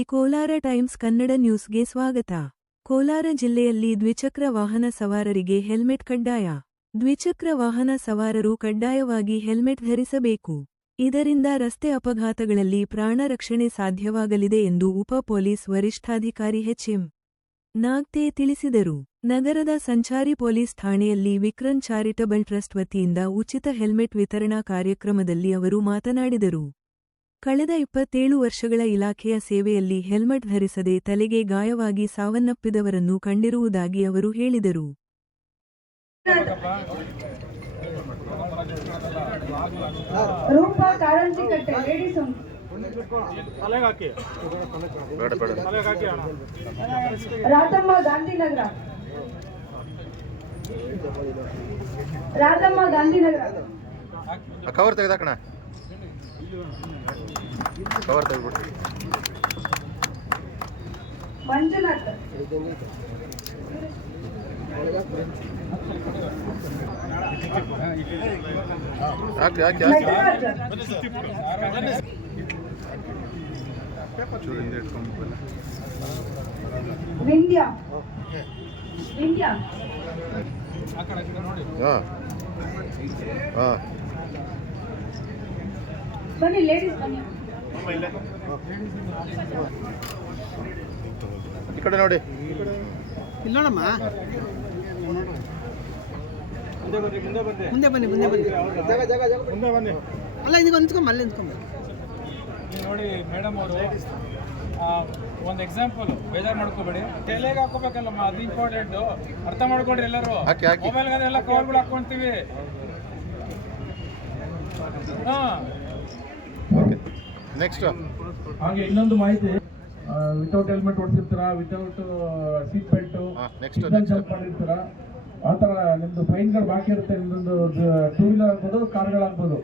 Kolar times Kannada ನ್ಯೂಸ್ಗೆ ಸ್ವಾಗತ. ಕೋಲಾರ ಜಿಲ್ಲೆಯಲ್ಲಿ ದ್ವಿಚಕ್ರ ವಾಹನ ಸವಾರರಿಗೆ ಹೆಲ್ಮೆಟ್ ಕಡ್ಡಾಯ. ದ್ವಿಚಕ್ರ ವಾಹನ ಸವಾರರು ಕಡ್ಡಾಯವಾಗಿ ಹೆಲ್ಮೆಟ್ ಧರಿಸಬೇಕು. ಇದರಿಂದ ರಸ್ತೆ ಅಪಘಾತಗಳಲ್ಲಿ ಪ್ರಾಣ ರಕ್ಷಣೆ ಸಾಧ್ಯವಾಗಲಿದೆ ಎಂದು ಉಪ ಪೊಲೀಸ್ ವರಿಷ್ಠಾಧಿಕಾರಿ ಎಚ್ಎಂ ನಾಗ್ತೆ ತಿಳಿಸಿದರು. ನಗರದ ಸಂಚಾರಿ ಪೊಲೀಸ್ ಠಾಣೆಯಲ್ಲಿ ವಿಕ್ರನ್ ಚಾರಿಟಬಲ್ ಟ್ರಸ್ಟ್ ವತಿಯಿಂದ ಉಚಿತ ಹೆಲ್ಮೆಟ್ ವಿತರಣಾ ಕಾರ್ಯಕ್ರಮದಲ್ಲಿ ಅವರು ಮಾತನಾಡಿದರು. ಕಳೆದ ಇಪ್ಪತ್ತೇಳು ವರ್ಷಗಳ ಇಲಾಖೆಯ ಸೇವೆಯಲ್ಲಿ ಹೆಲ್ಮೆಟ್ ಧರಿಸದೆ ತಲೆಗೆ ಗಾಯವಾಗಿ ಸಾವನ್ನಪ್ಪಿದವರನ್ನು ಕಂಡಿರುವುದಾಗಿ ಅವರು ಹೇಳಿದರು. ರೂಪ ಕಾರಂಜಿ ಕಟ್ಟೆ ಲೇಡೀಸ್ ತಲೆಗೆ ಹಾಕಿ ಬೇಡ ಬೇಡ ತಲೆಗೆ ಹಾಕಿ ಅಣ್ಣ ರಾಧಮ್ಮ ಗಾಂಧಿನಗರ. ರಾಧಮ್ಮ ಗಾಂಧಿನಗರ ಕವರ್ ತೆಗೆದಾಕಣ ಕವರ್ ತೆಗೆದ್ಬಿಟ್ಟು ಮಂಜುನಾಥ್ ಹಾಕಿ ಹಾಕಿ ಹಾಕಿ ನಟರಾಜ್ ಚೂರು ಹಿಂದೆ ಇಟ್ಕೊಂಡ್ಬಿಡಲ್ಲ ವಿಂಧ್ಯ ವಿಂಧ್ಯ ಹಾಂ ಹಾಂ ಬನ್ನಿ ಲೇಡೀಸ್ ಬನ್ನಿ. ಈ ಕಡೆ ನೋಡಿ. ಇಲ್ಲ ನೋಡಮ್ಮ. ಮುಂದೆ ಬನ್ನಿ ಮುಂದೆ ಬನ್ನಿ. ಮುಂದೆ ಬನ್ನಿ. ಅಲ್ಲ ಇದಕ್ಕೆ ನಿಂತ್ಕೊಂಬ ಅಲ್ಲೇ ನಿಂತ್ಕೊಂಬ ನೋಡಿ ಮೇಡಮ್ ಅವರು ಒಂದು ಎಕ್ಸಾಂಪಲ್ ಬೇಜಾರು ಮಾಡ್ಕೋಬೇಡಿ. ತಲೆಗೆ ಹಾಕೋಬೇಕಲ್ಲಮ್ಮ ಅದು ಇಂಪಾರ್ಟೆಂಟ್ ಅರ್ಥ ಮಾಡ್ಕೊಂಡ್ರಿ ಎಲ್ಲರೂ. ಹಾಕಿ, ಹಾಕಿ. ಮೊಬೈಲ್ಗೆ ಎಲ್ಲ ಕವರ್ಗಳು ಹಾಕೊಂತೀವಿ. ಹಾ. ನೆಕ್ಸ್ಟ್ ಹಾಗೆ ಇನ್ನೊಂದು ಮಾಹಿತಿ without helmet ಓಡಿಸಿರ್ತೀರಾ without seat belt next. Jump ಮಾಡಿರ್ತೀರಾ ಆ ಥರ ನಿಮ್ದು ಫೈನ್ಗಳು ಬಾಕಿ ಇರುತ್ತೆ ನಿಮ್ದೊಂದು ಟೂ ವೀಲರ್ ಆಗ್ಬೋದು ಕಾರ್ಗಳಾಗ್ಬೋದು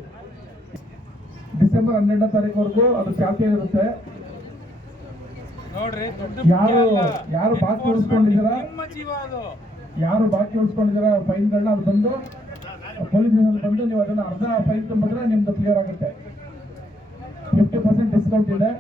ಡಿಸೆಂಬರ್ ಹನ್ನೆರಡನೇ ತಾರೀಕುವರೆಗೂ ಅದು ಚಾಲ್ತಿಯಲ್ಲಿರುತ್ತೆ ಯಾರು- ಯಾರು ಬಾಕಿ ಉಳಿಸ್ಕೊಂಡಿದ್ದೀರಾ? ಯಾರು ಬಾಕಿ ಉಳಿಸ್ಕೊಂಡಿದ್ದೀರಾ ಫೈನ್ಗಳನ್ನ ಅದು ಬಂದು ಪೊಲೀಸ್ ಬಂದು ನೀವು ಅದನ್ನ ಅರ್ಧ ಫೈನ್ ತುಂಬಿದ್ರೆ ನಿಮ್ದು ಕ್ಲಿಯರ್ ಆಗುತ್ತೆ. ಫಿಫ್ಟಿ ಪರ್ಸೆಂಟ್ ಡಿಸ್ಕೌಂಟ್ ಇದೆ.